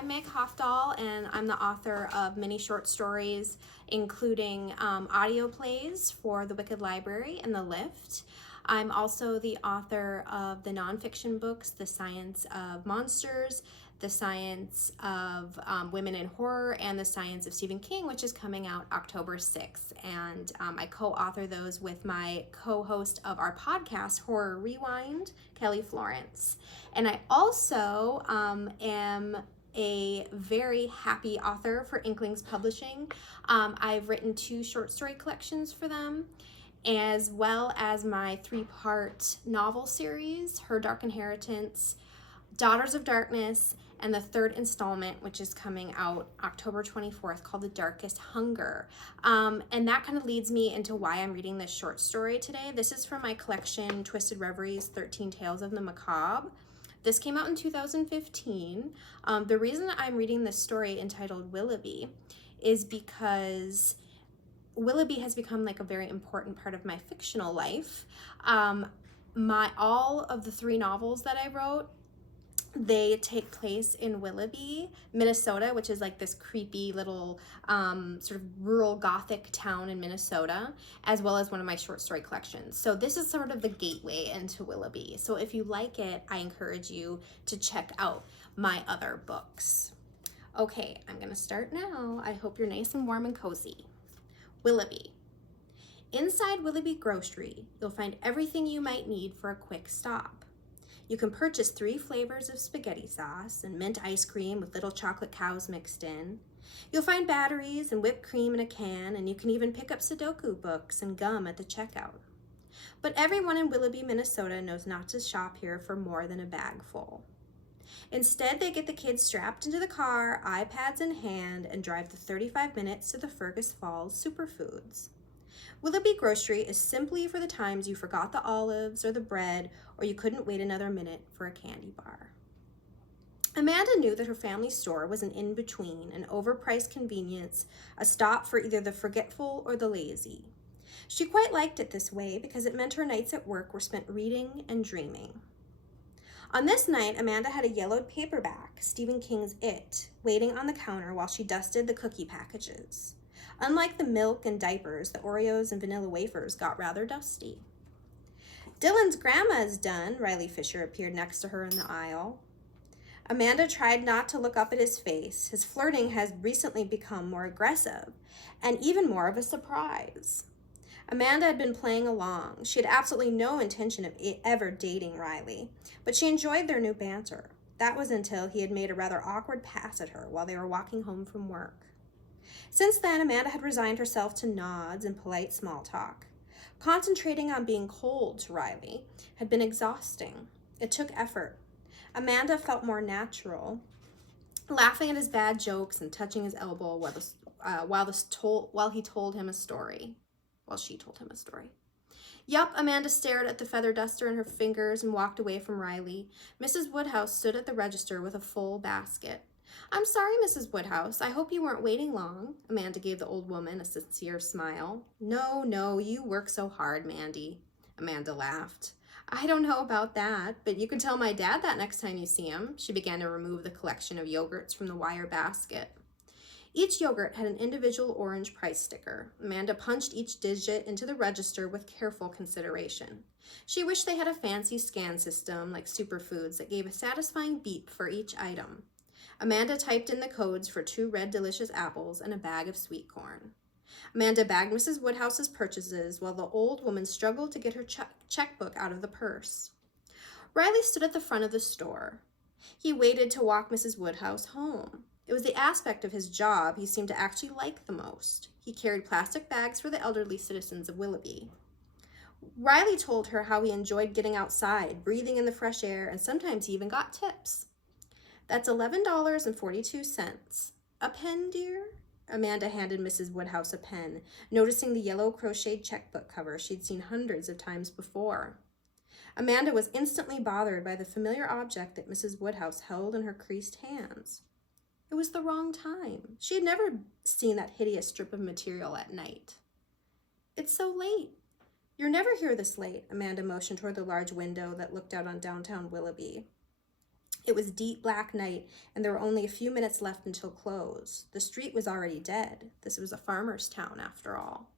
I'm Meg Hafdahl, and I'm the author of many short stories, including audio plays for the Wicked Library and The Lift. I'm also the author of the nonfiction books, The Science of Monsters, The Science of Women in Horror, and The Science of Stephen King, which is coming out October 6th. And I co-author those with my co-host of our podcast, Horror Rewind, Kelly Florence. And I also am a very happy author for Inklings Publishing. I've written 2 short story collections for them, as well as my 3-part novel series, Her Dark Inheritance, Daughters of Darkness, and the 3rd installment, which is coming out October 24th, called The Darkest Hunger. And that kind of leads me into why I'm reading this short story today. This is from my collection, Twisted Reveries, 13 Tales of the Macabre. This came out in 2015. The reason I'm reading this story entitled Willoughby is because Willoughby has become like a very important part of my fictional life. All of the 3 novels that I wrote, they take place in Willoughby, Minnesota, which is like this creepy little sort of rural Gothic town in Minnesota, as well as one of my short story collections. So this is sort of the gateway into Willoughby. So if you like it, I encourage you to check out my other books. Okay, I'm gonna start now. I hope you're nice and warm and cozy. Willoughby. Inside Willoughby Grocery, you'll find everything you might need for a quick stop. You can purchase 3 flavors of spaghetti sauce and mint ice cream with little chocolate cows mixed in. You'll find batteries and whipped cream in a can, and you can even pick up Sudoku books and gum at the checkout. But everyone in Willoughby, Minnesota knows not to shop here for more than a bag full. Instead, they get the kids strapped into the car, iPads in hand, and drive the 35 minutes to the Fergus Falls Superfoods. Willoughby Grocery is simply for the times you forgot the olives or the bread, or you couldn't wait another minute for a candy bar. Amanda knew that her family store was an in-between, an overpriced convenience, a stop for either the forgetful or the lazy. She quite liked it this way because it meant her nights at work were spent reading and dreaming. On this night, Amanda had a yellowed paperback, Stephen King's It, waiting on the counter while she dusted the cookie packages. Unlike the milk and diapers, the Oreos and vanilla wafers got rather dusty. Dylan's grandma is done, Riley Fisher appeared next to her in the aisle. Amanda tried not to look up at his face. His flirting has recently become more aggressive and even more of a surprise. Amanda had been playing along. She had absolutely no intention of ever dating Riley, but she enjoyed their new banter. That was until he had made a rather awkward pass at her while they were walking home from work. Since then, Amanda had resigned herself to nods and polite small talk. Concentrating on being cold to Riley had been exhausting. It took effort. Amanda felt more natural, laughing at his bad jokes and touching his elbow while he told him a story. While she told him a story. Yup, Amanda stared at the feather duster in her fingers and walked away from Riley. Mrs. Woodhouse stood at the register with a full basket. "I'm sorry, Mrs. Woodhouse. I hope you weren't waiting long." Amanda gave the old woman a sincere smile. No, you work so hard, Mandy." Amanda laughed. "I don't know about that, but you can tell my dad that next time you see him." She began to remove the collection of yogurts from the wire basket. Each yogurt had an individual orange price sticker. Amanda punched each digit into the register with careful consideration. She wished they had a fancy scan system like Superfoods that gave a satisfying beep for each item. Amanda typed in the codes for 2 red delicious apples and a bag of sweet corn. Amanda bagged Mrs. Woodhouse's purchases while the old woman struggled to get her checkbook out of the purse. Riley stood at the front of the store. He waited to walk Mrs. Woodhouse home. It was the aspect of his job he seemed to actually like the most. He carried plastic bags for the elderly citizens of Willoughby. Riley told her how he enjoyed getting outside, breathing in the fresh air, and sometimes he even got tips. "That's $11.42. A pen, dear?" Amanda handed Mrs. Woodhouse a pen, noticing the yellow crocheted checkbook cover she'd seen hundreds of times before. Amanda was instantly bothered by the familiar object that Mrs. Woodhouse held in her creased hands. It was the wrong time. She had never seen that hideous strip of material at night. "It's so late." "You're never here this late." Amanda motioned toward the large window that looked out on downtown Willoughby. It was deep black night, and there were only a few minutes left until close. The street was already dead. This was a farmer's town, after all.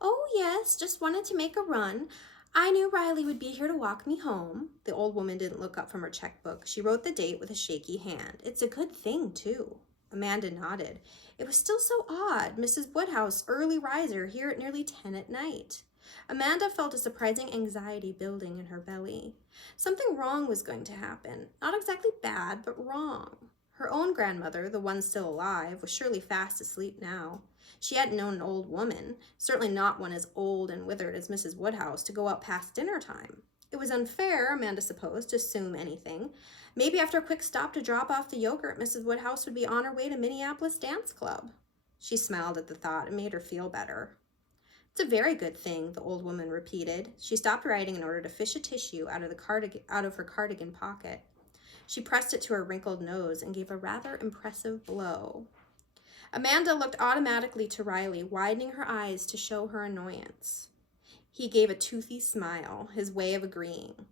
"Oh, yes, just wanted to make a run. I knew Riley would be here to walk me home." The old woman didn't look up from her checkbook. She wrote the date with a shaky hand. "It's a good thing, too." Amanda nodded. It was still so odd. Mrs. Woodhouse, early riser, here at nearly 10 at night. Amanda felt a surprising anxiety building in her belly. Something wrong was going to happen. Not exactly bad, but wrong. Her own grandmother, the one still alive, was surely fast asleep now. She hadn't known an old woman, certainly not one as old and withered as Mrs. Woodhouse, to go out past dinner time. It was unfair, Amanda supposed, to assume anything. Maybe after a quick stop to drop off the yogurt, Mrs. Woodhouse would be on her way to Minneapolis Dance Club. She smiled at the thought. It made her feel better. "It's a very good thing," the old woman repeated. She stopped writing in order to fish a tissue out of her cardigan pocket. She pressed it to her wrinkled nose and gave a rather impressive blow. Amanda looked automatically to Riley, widening her eyes to show her annoyance. He gave a toothy smile, his way of agreeing.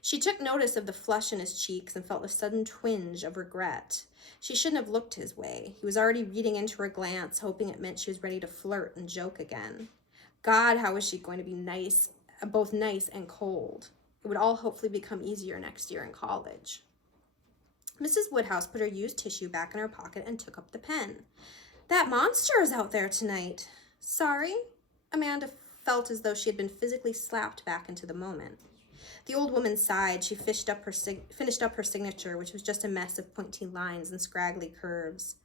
She took notice of the flush in his cheeks and felt a sudden twinge of regret. She shouldn't have looked his way. He was already reading into her glance, hoping it meant she was ready to flirt and joke again. God, how was she going to be nice, both nice and cold? It would all hopefully become easier next year in college. Mrs. Woodhouse put her used tissue back in her pocket and took up the pen. "That monster is out there tonight." "Sorry?" Amanda felt as though she had been physically slapped back into the moment. The old woman sighed. She finished up her signature, which was just a mess of pointy lines and scraggly curves.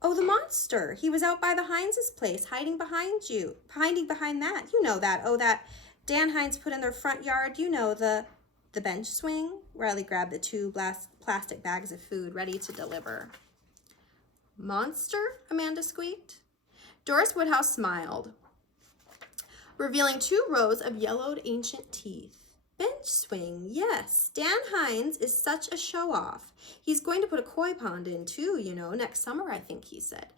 "Oh, the monster. He was out by the Hines' place, hiding behind that. You know that. Oh, that Dan Hines put in their front yard. You know, the bench swing." Riley grabbed the two plastic bags of food, ready to deliver. "Monster?" Amanda squeaked. Doris Woodhouse smiled, revealing 2 rows of yellowed ancient teeth. "Bench swing, yes. Dan Hines is such a show-off. He's going to put a koi pond in, too, you know, next summer, I think he said."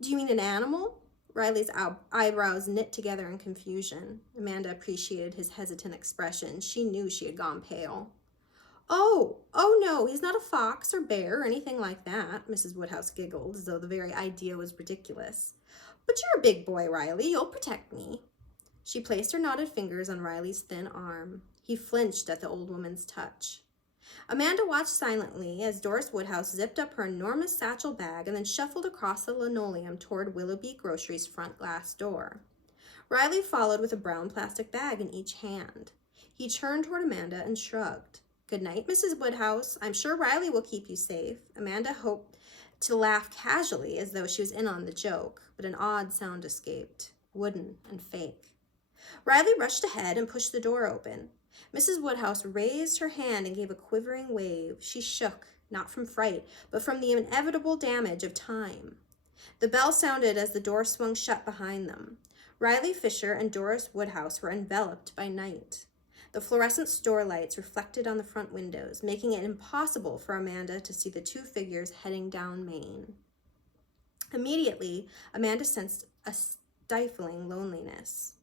"Do you mean an animal?" Riley's eyebrows knit together in confusion. Amanda appreciated his hesitant expression. She knew she had gone pale. Oh, no, he's not a fox or bear or anything like that," Mrs. Woodhouse giggled, as though the very idea was ridiculous. "But you're a big boy, Riley. You'll protect me." She placed her knotted fingers on Riley's thin arm. He flinched at the old woman's touch. Amanda watched silently as Doris Woodhouse zipped up her enormous satchel bag and then shuffled across the linoleum toward Willoughby Grocery's front glass door. Riley followed with a brown plastic bag in each hand. He turned toward Amanda and shrugged. "Good night, Mrs. Woodhouse. I'm sure Riley will keep you safe." Amanda hoped to laugh casually as though she was in on the joke, but an odd sound escaped, wooden and fake. Riley rushed ahead and pushed the door open. Mrs. Woodhouse raised her hand and gave a quivering wave. She shook, not from fright, but from the inevitable damage of time. The bell sounded as the door swung shut behind them. Riley Fisher and Doris Woodhouse were enveloped by night. The fluorescent store lights reflected on the front windows, making it impossible for Amanda to see the 2 figures heading down Main. Immediately, Amanda sensed a stifling loneliness.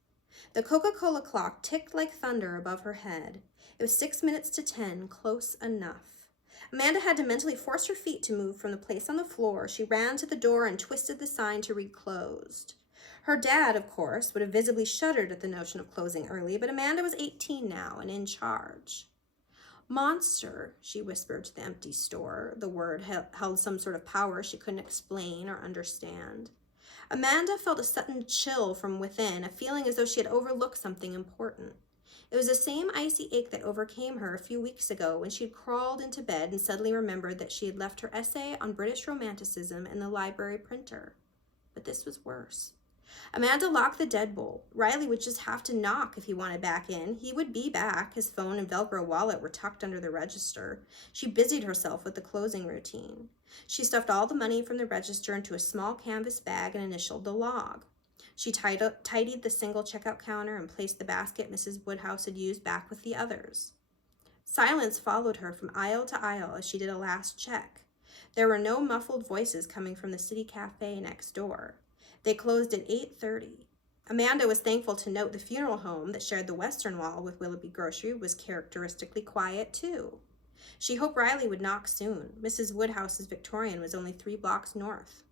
The Coca-Cola clock ticked like thunder above her head. It was 6 minutes to 10, close enough. Amanda had to mentally force her feet to move from the place on the floor. She ran to the door and twisted the sign to read closed. Her dad, of course, would have visibly shuddered at the notion of closing early, but Amanda was 18 now and in charge. "Monster," she whispered to the empty store. The word held some sort of power she couldn't explain or understand. Amanda felt a sudden chill from within, a feeling as though she had overlooked something important. It was the same icy ache that overcame her a few weeks ago when she had crawled into bed and suddenly remembered that she had left her essay on British romanticism in the library printer. But this was worse. Amanda locked the deadbolt. Riley would just have to knock if he wanted back in. He would be back. His phone and Velcro wallet were tucked under the register. She busied herself with the closing routine. She stuffed all the money from the register into a small canvas bag and initialed the log. She tidied the single checkout counter and placed the basket Mrs. Woodhouse had used back with the others. Silence followed her from aisle to aisle as she did a last check. There were no muffled voices coming from the city cafe next door. They closed at 8:30. Amanda was thankful to note the funeral home that shared the western wall with Willoughby Grocery was characteristically quiet, too. She hoped Riley would knock soon. Mrs. Woodhouse's Victorian was only 3 blocks north.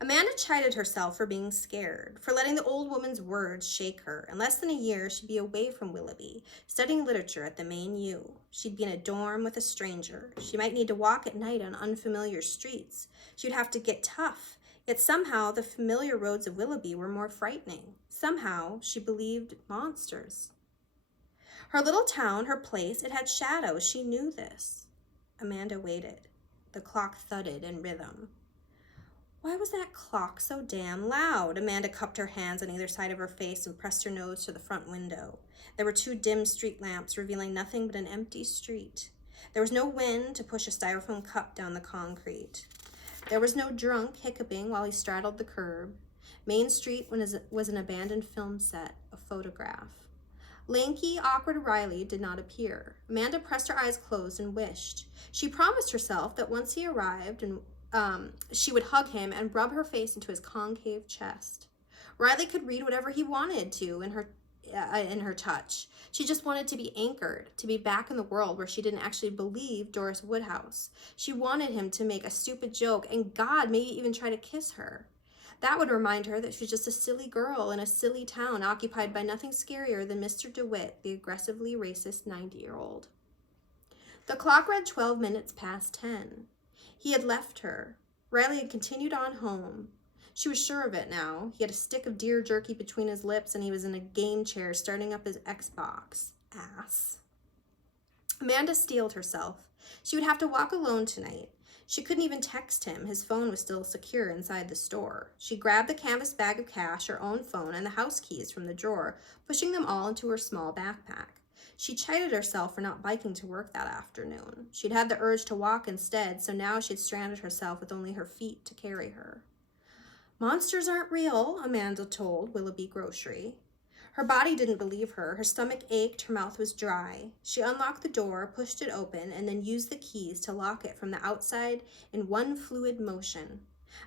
Amanda chided herself for being scared, for letting the old woman's words shake her. In less than a year, she'd be away from Willoughby, studying literature at the Maine U. She'd be in a dorm with a stranger. She might need to walk at night on unfamiliar streets. She'd have to get tough. Yet somehow the familiar roads of Willoughby were more frightening. Somehow she believed monsters. Her little town, her place, it had shadows. She knew this. Amanda waited. The clock thudded in rhythm. Why was that clock so damn loud? Amanda cupped her hands on either side of her face and pressed her nose to the front window. There were 2 dim street lamps revealing nothing but an empty street. There was no wind to push a styrofoam cup down the concrete. There was no drunk hiccuping while he straddled the curb. Main Street was an abandoned film set, a photograph. Lanky, awkward Riley did not appear. Amanda pressed her eyes closed and wished. She promised herself that once he arrived and she would hug him and rub her face into his concave chest. Riley could read whatever he wanted to in her touch. She just wanted to be anchored, to be back in the world where she didn't actually believe Doris Woodhouse. She wanted him to make a stupid joke and, God, maybe even try to kiss her. That would remind her that she was just a silly girl in a silly town occupied by nothing scarier than Mr. DeWitt, the aggressively racist 90-year-old. The clock read 12 minutes past 10. He had left her. Riley had continued on home. She was sure of it now. He had a stick of deer jerky between his lips, and he was in a game chair starting up his Xbox. Ass. Amanda steeled herself. She would have to walk alone tonight. She couldn't even text him. His phone was still secure inside the store. She grabbed the canvas bag of cash, her own phone, and the house keys from the drawer, pushing them all into her small backpack. She chided herself for not biking to work that afternoon. She'd had the urge to walk instead, so now she'd stranded herself with only her feet to carry her. Monsters aren't real, Amanda told Willoughby Grocery. Her body didn't believe her. Her stomach ached, her mouth was dry. She unlocked the door, pushed it open, and then used the keys to lock it from the outside in one fluid motion.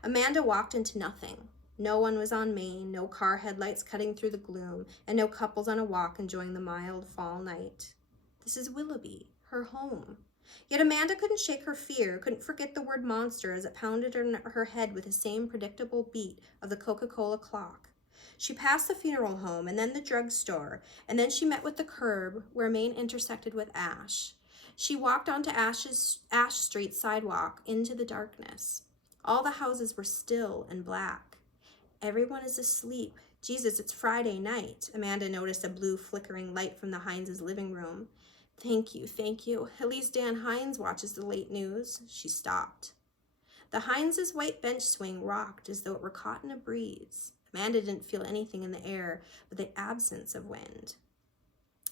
Amanda walked into nothing. No one was on Main, no car headlights cutting through the gloom, and no couples on a walk enjoying the mild fall night. This is Willoughby, her home. Yet Amanda couldn't shake her fear, couldn't forget the word monster as it pounded in her head with the same predictable beat of the Coca-Cola clock. She passed the funeral home and then the drugstore, and then she met with the curb where Main intersected with Ash. She walked onto Ash Street sidewalk into the darkness. All the houses were still and black. Everyone is asleep. Jesus, it's Friday night. Amanda noticed a blue flickering light from the Hines' living room. Thank you, thank you. At least Dan Hines watches the late news. She stopped. The Hines' white bench swing rocked as though it were caught in a breeze. Amanda didn't feel anything in the air but the absence of wind.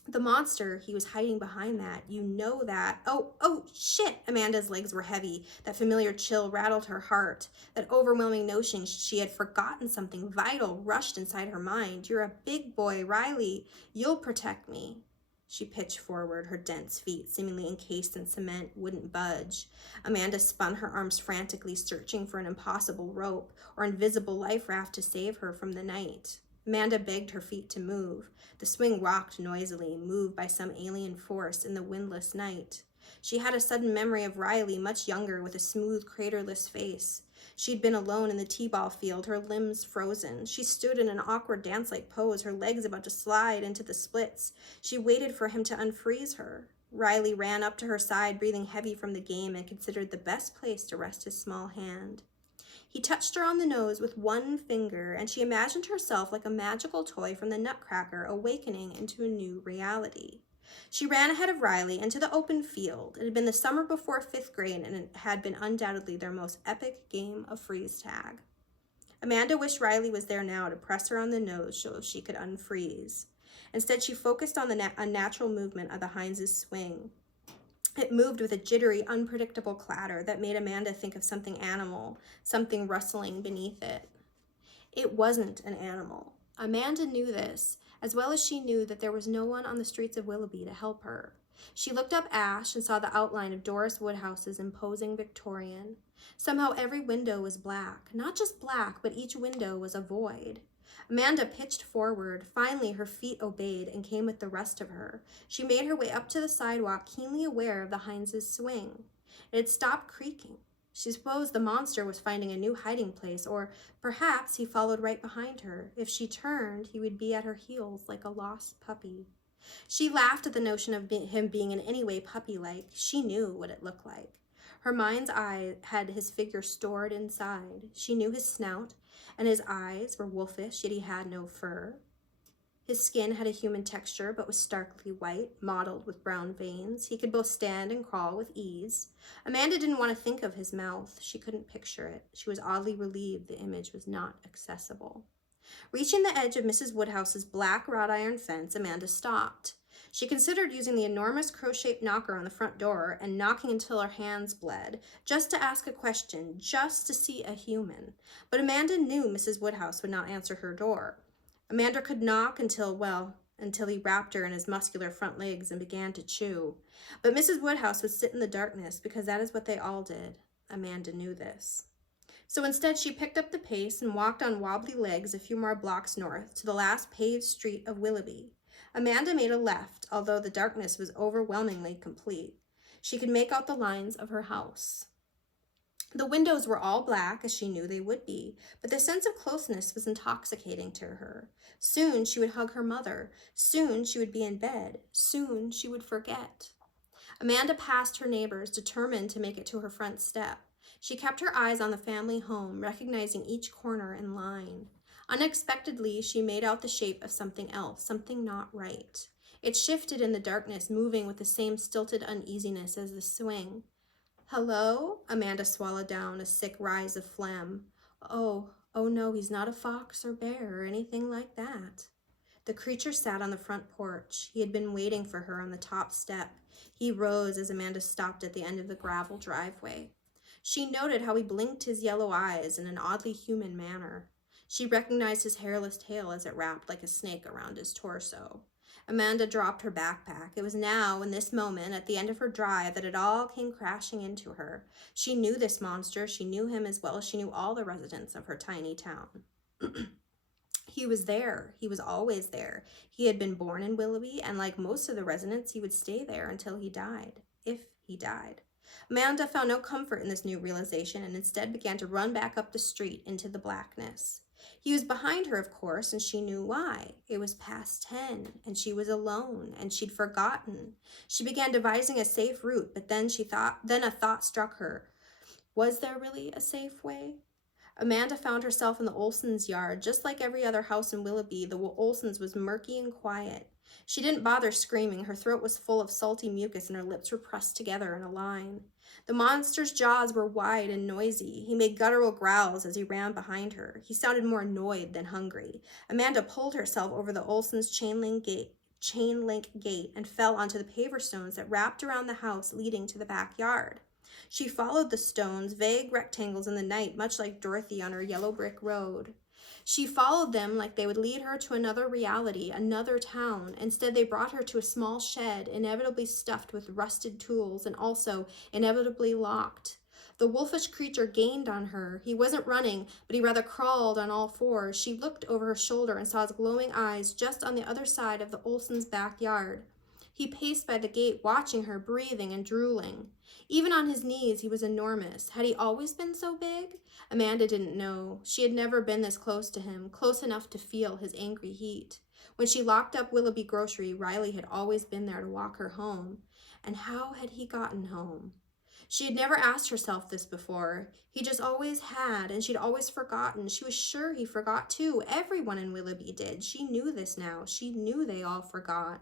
The monster, he was hiding behind that. You know that. Oh, shit! Amanda's legs were heavy. That familiar chill rattled her heart. That overwhelming notion she had forgotten something vital rushed inside her mind. You're a big boy, Riley. You'll protect me. She pitched forward, her dense feet, seemingly encased in cement, wouldn't budge. Amanda spun her arms frantically, searching for an impossible rope or invisible life raft to save her from the night. Amanda begged her feet to move. The swing rocked noisily, moved by some alien force in the windless night. She had a sudden memory of Riley, much younger, with a smooth, craterless face. She'd been alone in the t-ball field, her limbs frozen. She stood in an awkward dance-like pose, her legs about to slide into the splits. She waited for him to unfreeze her. Riley ran up to her side, breathing heavy from the game, and considered the best place to rest his small hand. He touched her on the nose with one finger, and she imagined herself like a magical toy from the Nutcracker, awakening into a new reality. She ran ahead of Riley into the open field. It had been the summer before 5th grade, and it had been undoubtedly their most epic game of freeze tag. Amanda wished Riley was there now to press her on the nose so she could unfreeze. Instead, she focused on the unnatural movement of the Hines' swing. It moved with a jittery, unpredictable clatter that made Amanda think of something animal, something rustling beneath it. It wasn't an animal. Amanda knew this, as well as she knew that there was no one on the streets of Willoughby to help her. She looked up Ash and saw the outline of Doris Woodhouse's imposing Victorian. Somehow every window was black. Not just black, but each window was a void. Amanda pitched forward. Finally, her feet obeyed and came with the rest of her. She made her way up to the sidewalk, keenly aware of the Hineses' swing. It had stopped creaking. She supposed the monster was finding a new hiding place, or perhaps he followed right behind her. If she turned, he would be at her heels like a lost puppy. She laughed at the notion of him being in any way puppy-like. She knew what it looked like. Her mind's eye had his figure stored inside. She knew his snout, and his eyes were wolfish, yet he had no fur. His skin had a human texture, but was starkly white, mottled with brown veins. He could both stand and crawl with ease. Amanda didn't want to think of his mouth. She couldn't picture it. She was oddly relieved the image was not accessible. Reaching the edge of Mrs. Woodhouse's black wrought iron fence, Amanda stopped. She considered using the enormous crow-shaped knocker on the front door and knocking until her hands bled, just to ask a question, just to see a human. But Amanda knew Mrs. Woodhouse would not answer her door. Amanda could knock until he wrapped her in his muscular front legs and began to chew. But Mrs. Woodhouse would sit in the darkness because that is what they all did. Amanda knew this. So instead, she picked up the pace and walked on wobbly legs a few more blocks north to the last paved street of Willoughby. Amanda made a left, although the darkness was overwhelmingly complete. She could make out the lines of her house. The windows were all black, as she knew they would be, but the sense of closeness was intoxicating to her. Soon she would hug her mother. Soon she would be in bed. Soon she would forget. Amanda passed her neighbors, determined to make it to her front step. She kept her eyes on the family home, recognizing each corner and line. Unexpectedly, she made out the shape of something else, something not right. It shifted in the darkness, moving with the same stilted uneasiness as the swing. "Hello?" Amanda swallowed down a sick rise of phlegm. Oh no, he's not a fox or bear or anything like that." The creature sat on the front porch. He had been waiting for her on the top step. He rose as Amanda stopped at the end of the gravel driveway. She noted how he blinked his yellow eyes in an oddly human manner. She recognized his hairless tail as it wrapped like a snake around his torso. Amanda dropped her backpack. It was now, in this moment, at the end of her drive, that it all came crashing into her. She knew this monster. She knew him as well as she knew all the residents of her tiny town. He was there. He was always there. He had been born in Willoughby, and like most of the residents, he would stay there until he died, if he died. Amanda found no comfort in this new realization and instead began to run back up the street into the blackness. He was behind her, of course, and she knew why. It was past 10, and she was alone, and she'd forgotten. She began devising a safe route, but then a thought struck her. Was there really a safe way? Amanda found herself in the Olsons' yard. Just like every other house in Willoughby, the Olsons' was murky and quiet. She didn't bother screaming. Her throat was full of salty mucus and her lips were pressed together in a line. The monster's jaws were wide and noisy. He made guttural growls as he ran behind her. He sounded more annoyed than hungry. Amanda pulled herself over the Olsons' chain link gate and fell onto the paver stones that wrapped around the house leading to the backyard. She followed the stones, vague rectangles in the night, much like Dorothy on her yellow brick road. She followed them like they would lead her to another reality, another town. Instead, they brought her to a small shed, inevitably stuffed with rusted tools and also inevitably locked. The wolfish creature gained on her. He wasn't running, but he rather crawled on all fours. She looked over her shoulder and saw his glowing eyes just on the other side of the Olsons' backyard. He paced by the gate, watching her, breathing and drooling. Even on his knees, he was enormous. Had he always been so big? Amanda didn't know. She had never been this close to him, close enough to feel his angry heat. When she locked up Willoughby Grocery, Riley had always been there to walk her home. And how had he gotten home? She had never asked herself this before. He just always had, and she'd always forgotten. She was sure he forgot too. Everyone in Willoughby did. She knew this now. She knew they all forgot.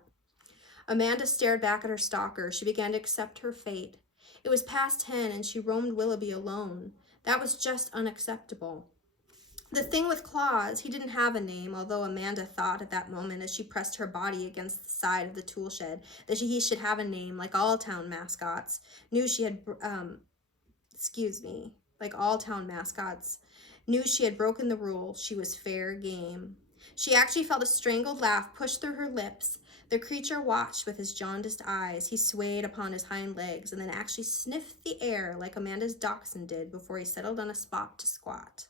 Amanda stared back at her stalker. She began to accept her fate. It was past 10 and she roamed Willoughby alone. That was just unacceptable. The thing with Claus, he didn't have a name, although Amanda thought at that moment as she pressed her body against the side of the tool shed that he should have a name like all town mascots. Like all town mascots. Knew she had broken the rule. She was fair game. She actually felt a strangled laugh push through her lips. The creature watched with his jaundiced eyes. He swayed upon his hind legs and then actually sniffed the air like Amanda's dachshund did before he settled on a spot to squat.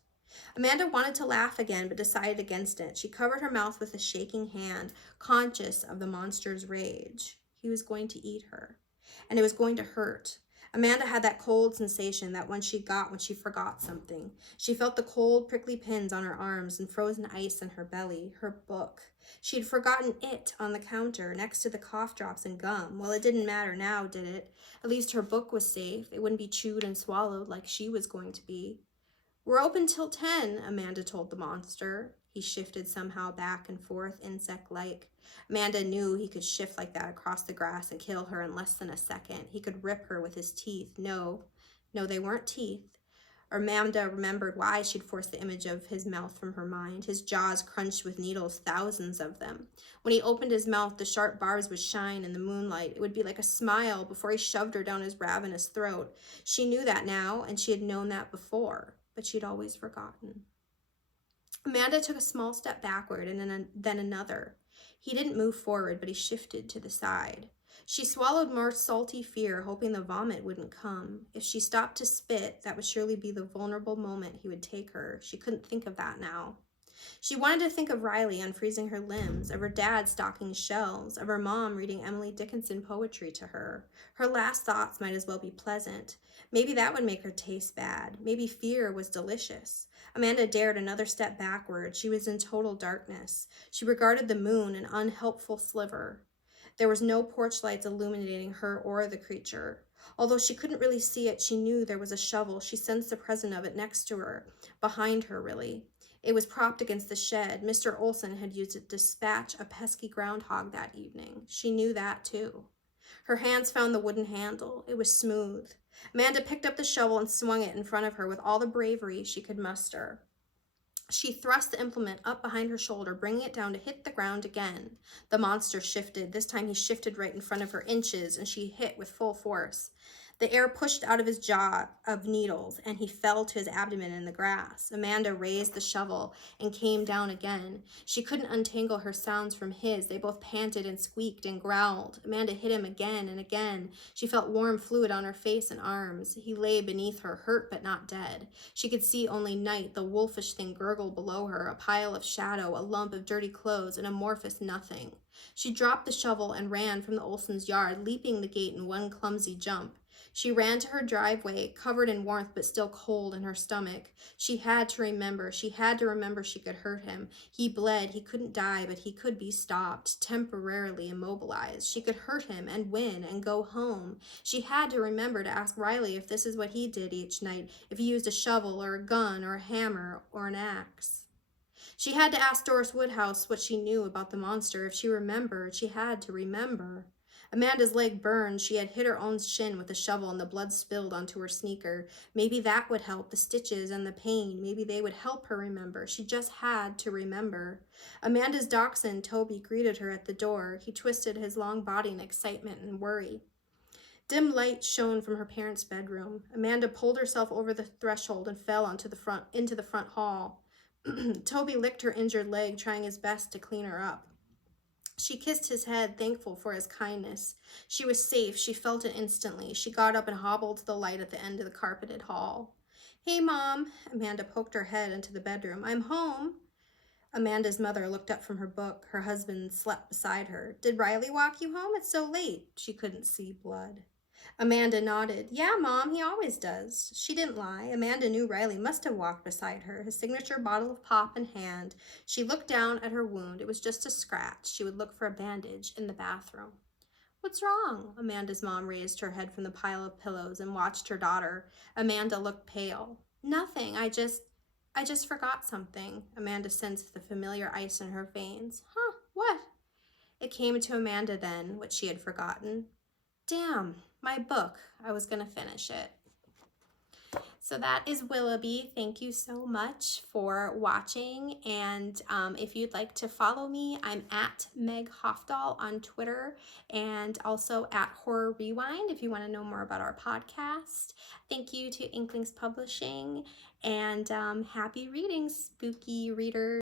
Amanda wanted to laugh again, but decided against it. She covered her mouth with a shaking hand, conscious of the monster's rage. He was going to eat her, and it was going to hurt. Amanda had that cold sensation that one she got when she forgot something. She felt the cold, prickly pins on her arms and frozen ice in her belly, her book. She had forgotten it on the counter next to the cough drops and gum. Well, it didn't matter now, did it? At least her book was safe. It wouldn't be chewed and swallowed like she was going to be. "We're open till 10, Amanda told the monster. He shifted somehow back and forth, insect-like. Amanda knew he could shift like that across the grass and kill her in less than a second. He could rip her with his teeth. No, they weren't teeth. Amanda remembered why she'd forced the image of his mouth from her mind. His jaws crunched with needles, thousands of them. When he opened his mouth, the sharp barbs would shine in the moonlight. It would be like a smile before he shoved her down his ravenous throat. She knew that now, and she had known that before, but she'd always forgotten. Amanda took a small step backward and then another. He didn't move forward, but he shifted to the side. She swallowed more salty fear, hoping the vomit wouldn't come. If she stopped to spit, that would surely be the vulnerable moment he would take her. She couldn't think of that now. She wanted to think of Riley unfreezing her limbs, of her dad stocking shelves, of her mom reading Emily Dickinson poetry to her. Her last thoughts might as well be pleasant. Maybe that would make her taste bad. Maybe fear was delicious. Amanda dared another step backward. She was in total darkness. She regarded the moon, an unhelpful sliver. There was no porch lights illuminating her or the creature. Although she couldn't really see it, she knew there was a shovel. She sensed the presence of it next to her, behind her, really. It was propped against the shed. Mr. Olson had used it to dispatch a pesky groundhog that evening. She knew that, too. Her hands found the wooden handle. It was smooth. Amanda picked up the shovel and swung it in front of her with all the bravery she could muster. She thrust the implement up behind her shoulder, bringing it down to hit the ground again. The monster shifted. This time he shifted right in front of her, inches, and she hit with full force. The air pushed out of his jaw of needles, and he fell to his abdomen in the grass. Amanda raised the shovel and came down again. She couldn't untangle her sounds from his. They both panted and squeaked and growled. Amanda hit him again and again. She felt warm fluid on her face and arms. He lay beneath her, hurt but not dead. She could see only night, the wolfish thing gurgle below her, a pile of shadow, a lump of dirty clothes, an amorphous nothing. She dropped the shovel and ran from the Olsons' yard, leaping the gate in one clumsy jump. She ran to her driveway, covered in warmth but still cold in her stomach. She had to remember. She could hurt him. He bled. He couldn't die, but he could be stopped, temporarily immobilized. She could hurt him and win and go home. She had to remember to ask Riley if this is what he did each night, if he used a shovel or a gun or a hammer or an axe. She had to ask Doris Woodhouse what she knew about the monster. If she remembered, she had to remember. Amanda's leg burned. She had hit her own shin with the shovel and the blood spilled onto her sneaker. Maybe that would help, the stitches and the pain. Maybe they would help her remember. She just had to remember. Amanda's dachshund, Toby, greeted her at the door. He twisted his long body in excitement and worry. Dim light shone from her parents' bedroom. Amanda pulled herself over the threshold and fell into the front hall. Toby licked her injured leg, trying his best to clean her up. She kissed his head, thankful for his kindness. She was safe. She felt it instantly. She got up and hobbled to the light at the end of the carpeted hall. "Hey, Mom." Amanda poked her head into the bedroom. "I'm home." Amanda's mother looked up from her book. Her husband slept beside her. "Did Riley walk you home? It's so late." She couldn't see blood. Amanda nodded. "Yeah, Mom, he always does." She didn't lie. Amanda knew Riley must have walked beside her, his signature bottle of pop in hand. She looked down at her wound. It was just a scratch. She would look for a bandage in the bathroom. "What's wrong?" Amanda's mom raised her head from the pile of pillows and watched her daughter. Amanda looked pale. "Nothing. I just forgot something." Amanda sensed the familiar ice in her veins. "Huh, what?" It came to Amanda then, what she had forgotten. "Damn, my book. I was going to finish it." So that is Willoughby. Thank you so much for watching. And if you'd like to follow me, I'm at Meg Hafdahl on Twitter and also at Horror Rewind if you want to know more about our podcast. Thank you to Inklings Publishing and happy reading, spooky readers.